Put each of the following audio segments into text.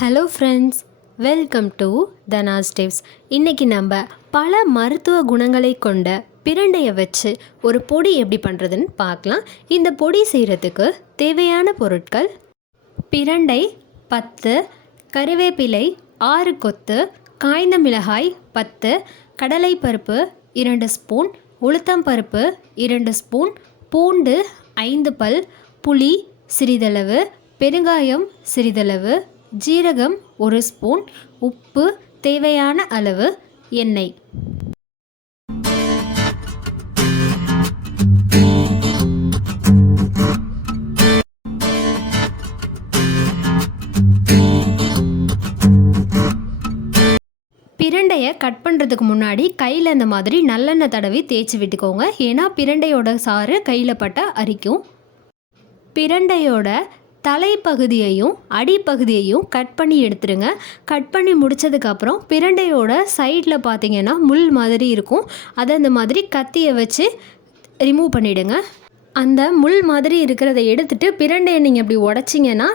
Hello friends, welcome to Dhana's tips. இன்றைக்கி நம்ம பல மருத்துவ குணங்களை கொண்ட பிரண்டையை வச்சு ஒரு பொடி எப்படி பண்ணுறதுன்னு பார்க்கலாம். இந்த பொடி செய்கிறதுக்கு தேவையான பொருட்கள்: பிரண்டை 10, கறிவேப்பிலை 6 கொத்து, காய்ந்த மிளகாய் 10, கடலைப்பருப்பு 2 ஸ்பூன், உளுத்தம்பருப்பு 2 ஸ்பூன், பூண்டு 5 பல், புளி சிறிதளவு, பெருங்காயம் சிறிதளவு, ஜீரகம் 1 ஸ்பூன், உப்பு தேவையான அளவு, எண்ணெய். பிரண்டையை கட் பண்ணுறதுக்கு முன்னாடி கையில் இந்த மாதிரி நல்லெண்ணெய் தடவி தேய்ச்சி விட்டுக்கோங்க. ஏன்னா பிரண்டையோட சாறு கையில் பட்டால் அரிக்கும். பிரண்டையோட தலைப்பகுதியையும் அடிப்பகுதியையும் கட் பண்ணி எடுத்துருங்க. கட் பண்ணி முடித்ததுக்கப்புறம் பிரண்டையோட சைடில் பார்த்திங்கன்னா முள் மாதிரி இருக்கும். அதை இந்த மாதிரி கத்தியை வச்சு ரிமூவ் பண்ணிவிடுங்க. அந்த முள் மாதிரி இருக்கிறத எடுத்துகிட்டு பிரண்டையை நீங்கள் இப்படி உடச்சிங்கன்னா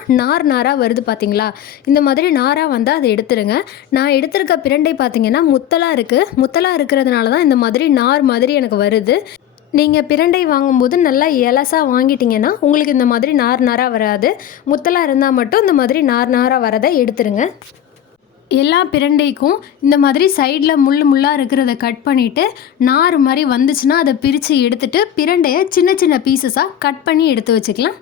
நாராக வருது பார்த்திங்களா? இந்த மாதிரி நாராக வந்தால் அதை எடுத்துருங்க. நான் எடுத்திருக்க பிரண்டை பார்த்திங்கன்னா முத்தலாக இருக்குது. முத்தலாக இருக்கிறதுனால தான் இந்த மாதிரி நார் மாதிரி எனக்கு வருது. நீங்கள் பிரண்டை வாங்கும்போது நல்லா எலசாக வாங்கிட்டீங்கன்னா உங்களுக்கு இந்த மாதிரி நாராக வராது. முத்தலாக இருந்தால் மட்டும் இந்த மாதிரி நாராக வரதை எடுத்துருங்க. எல்லா பிரண்டைக்கும் இந்த மாதிரி சைடில் முள்ளாக இருக்கிறத கட் பண்ணிவிட்டு நார் மாதிரி வந்துச்சுன்னா அதை பிரித்து எடுத்துகிட்டு பிரண்டையை சின்ன சின்ன பீசஸாக கட் பண்ணி எடுத்து வச்சுக்கலாம்.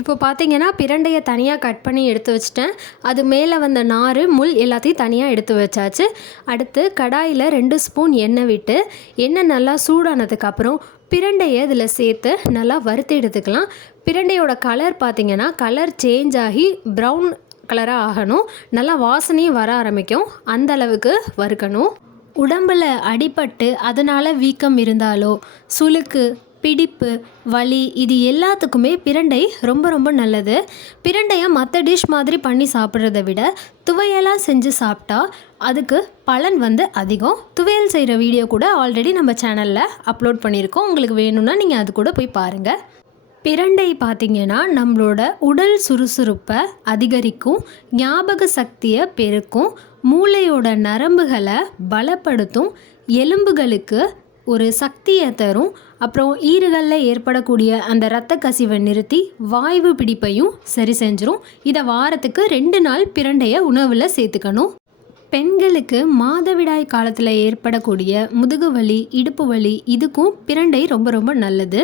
இப்போ பார்த்தீங்கன்னா பிரண்டையை தனியாக கட் பண்ணி எடுத்து வச்சிட்டேன். அது மேலே வந்த நார் முள் எல்லாத்தையும் தனியாக எடுத்து வச்சாச்சு. அடுத்து கடாயில் 2 ஸ்பூன் எண்ணெய் விட்டு எண்ணெய் நல்லா சூடானதுக்கப்புறம் பிரண்டையை இதில் சேர்த்து நல்லா வறுத்து எடுத்துக்கலாம். பிரண்டையோட கலர் பார்த்திங்கன்னா கலர் சேஞ்ச் ஆகி ப்ரௌன் கலராக ஆகணும். நல்லா வாசனையும் வர ஆரம்பிக்கும். அந்த அளவுக்கு வறுக்கணும். உடம்பில் அடிபட்டு அதனால் வீக்கம் இருந்தாலோ, சுளுக்கு, பிடிப்பு, வலி, இது எல்லாத்துக்குமே பிரண்டை ரொம்ப ரொம்ப நல்லது. பிரண்டையை மற்ற டிஷ் மாதிரி பண்ணி சாப்பிட்றத விட துவையலாக செஞ்சு சாப்பிட்டா அதுக்கு பலன் அதிகம். துவையல் செய்கிற வீடியோ கூட ஆல்ரெடி நம்ம சேனலில் அப்லோட் பண்ணியிருக்கோம். உங்களுக்கு வேணும்னா நீங்கள் அது கூட போய் பாருங்கள். பிரண்டை பார்த்திங்கன்னா நம்மளோட உடல் சுறுசுறுப்பை அதிகரிக்கும், ஞாபக சக்தியை பெருக்கும், மூளையோட நரம்புகளை பலப்படுத்தும், எலும்புகளுக்கு ஒரு சக்தியை தரும், அப்புறம் ஈறுகளில் ஏற்படக்கூடிய அந்த இரத்த கசிவை நிறுத்தி வாய்வு பிடிப்பையும் சரி செஞ்சிரும். இதை வாரத்துக்கு 2 நாள் பிரண்டையை உணவில் சேர்த்துக்கணும். பெண்களுக்கு மாதவிடாய் காலத்தில் ஏற்படக்கூடிய முதுகு வலி, இடுப்பு வலி, இதுக்கும் பிரண்டை ரொம்ப ரொம்ப நல்லது.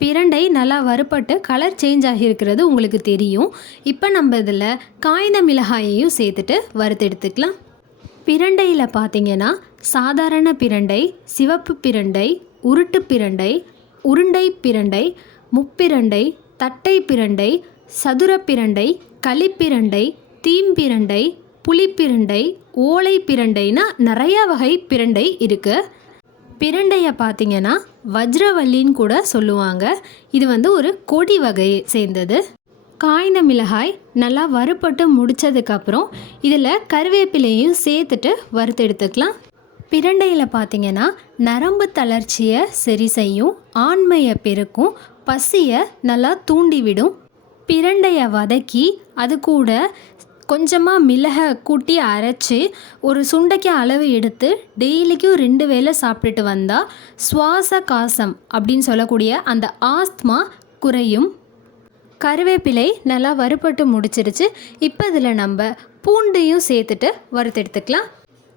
பிரண்டை நல்லா வறுபட்டு கலர் சேஞ்ச் ஆகியிருக்கிறது உங்களுக்கு தெரியும். இப்போ நம்ம இதில் காய்ந்த மிளகாயையும் சேர்த்துட்டு வறுத்து எடுத்துக்கலாம். பிரண்டையில் பார்த்திங்கன்னா சாதாரண பிரண்டை, சிவப்பு பிரண்டை, உருட்டு பிரண்டை, உருண்டை பிரண்டை, முப்பிரண்டை, தட்டை பிரண்டை, சதுர பிரண்டை, களிப்பிரண்டை, தீம்பிரண்டை, புளிப்பிரண்டை, ஓலை பிரண்டைனா நிறையா வகை பிரண்டை இருக்குது. பிரண்டையை பார்த்திங்கன்னா வஜ்ரவல்லின்னு கூட சொல்லுவாங்க. இது ஒரு கொடி வகையை சேர்ந்தது. காய்ந்த மிளகாய் நல்லா வறுபட்டு முடித்ததுக்கப்புறம் இதில் கறிவேப்பிலையும் சேர்த்துட்டு வறுத்து எடுத்துக்கலாம். பிரண்டையில் பார்த்திங்கன்னா நரம்பு தளர்ச்சியை சரி செய்யும், ஆண்மையை பெருக்கும், பசியை நல்லா தூண்டிவிடும். பிரண்டையை வதக்கி அது கூட கொஞ்சமாக மிளகை கூட்டி அரைச்சி ஒரு சுண்டைக்காய் அளவு எடுத்து டெய்லிக்கும் 2 வேளை சாப்பிட்டுட்டு வந்தால் சுவாச காசம் அப்படின்னு சொல்லக்கூடிய அந்த ஆஸ்துமா குறையும். கறிவேப்பிலை நல்லா வறுபட்டு முடிச்சிருச்சு. இப்போ இதில் நம்ம பூண்டையும் சேர்த்துட்டு வறுத்து எடுத்துக்கலாம்.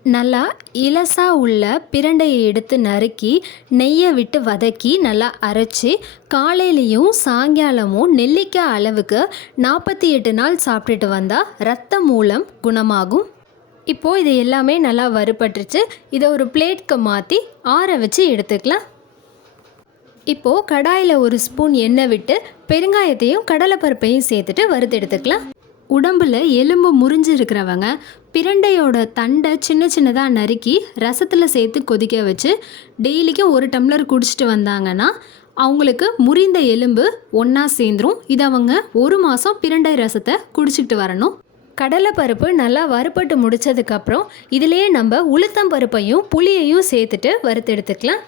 நல்லா இலசாக உள்ள பிரண்டையை எடுத்து நறுக்கி நெய்யை விட்டு வதக்கி நல்லா அரைச்சி காலையிலையும் சாயங்காலமும் நெல்லிக்காய் அளவுக்கு 48 நாள் சாப்பிட்டுட்டு வந்தால் இரத்த மூலம் குணமாகும். இப்போது இது எல்லாமே நல்லா வறுபட்டுருச்சு. இதை ஒரு பிளேட்க்கு மாற்றி ஆற வச்சு எடுத்துக்கலாம். இப்போது கடாயில் 1 ஸ்பூன் எண்ணெய் விட்டு பெருங்காயத்தையும் கடலைப்பருப்பையும் சேர்த்துட்டு வறுத்து எடுத்துக்கலாம். உடம்பில் எலும்பு முறிஞ்சு இருக்கிறவங்க பிரண்டையோட தண்டை சின்ன சின்னதாக நறுக்கி ரசத்தில் சேர்த்து கொதிக்க வச்சு டெய்லிக்கும் 1 டம்ளர் குடிச்சிட்டு வந்தாங்கன்னா அவங்களுக்கு முறிந்த எலும்பு ஒன்றா சேர்ந்துடும். இது அவங்க 1 மாதம் பிரண்டை ரசத்தை குடிச்சிக்கிட்டு வரணும். கடலைப்பருப்பு நல்லா வறுபட்டு முடித்ததுக்கப்புறம் இதிலே நம்ம உளுத்தம்பருப்பையும் புளியையும் சேர்த்துட்டு வறுத்து எடுத்துக்கலாம்.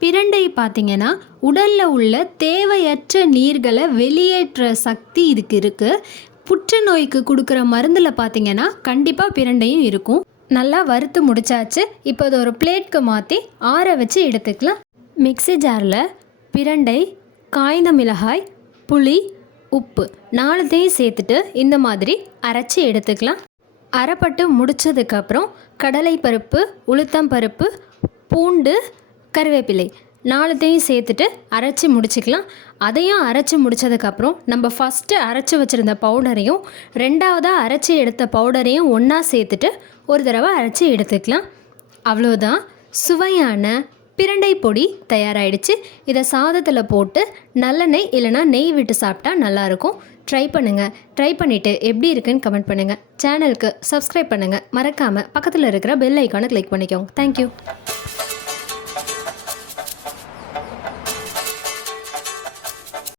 பிரண்டை பார்த்திங்கன்னா உடலில் உள்ள தேவையற்ற நீர்களை வெளியேற்ற சக்தி இதுக்கு இருக்குது. புற்றுநோய்க்கு கொடுக்குற மருந்தில் பார்த்தீங்கன்னா கண்டிப்பாக பிரண்டையும் இருக்கும். நல்லா வறுத்து முடிச்சாச்சு. இப்போ அது ஒரு பிளேட்க்கு மாற்றி ஆற வச்சு எடுத்துக்கலாம். மிக்ஸி ஜாரில் பிரண்டை, காய்ந்த மிளகாய், புளி, உப்பு 4த்தையும் சேர்த்துட்டு இந்த மாதிரி அரைச்சி எடுத்துக்கலாம். அரைப்பட்டு முடித்ததுக்கப்புறம் கடலைப்பருப்பு, உளுத்தம்பருப்பு, பூண்டு, கருவேப்பிலை 4த்தையும் சேர்த்துட்டு அரைச்சி முடிச்சுக்கலாம். அதையும் அரைச்சி முடித்ததுக்கப்புறம் நம்ம ஃபஸ்ட்டு அரைச்சி வச்சுருந்த பவுடரையும் 2வதாக அரைச்சி எடுத்த பவுடரையும் ஒன்றா சேர்த்துட்டு ஒரு தடவை அரைச்சி எடுத்துக்கலாம். அவ்வளோதான், சுவையான பிரண்டை பொடி தயாராகிடுச்சு. இதை சாதத்தில் போட்டு நல்லெண்ணெய் இல்லைனா நெய் விட்டு சாப்பிட்டா நல்லாயிருக்கும். ட்ரை பண்ணுங்கள். ட்ரை பண்ணிவிட்டு எப்படி இருக்குன்னு கமெண்ட் பண்ணுங்கள். சேனலுக்கு சப்ஸ்கிரைப் பண்ணுங்கள். மறக்காமல் பக்கத்தில் இருக்கிற பெல் ஐக்கானை கிளிக் பண்ணிக்கோங்க. தேங்க்யூ.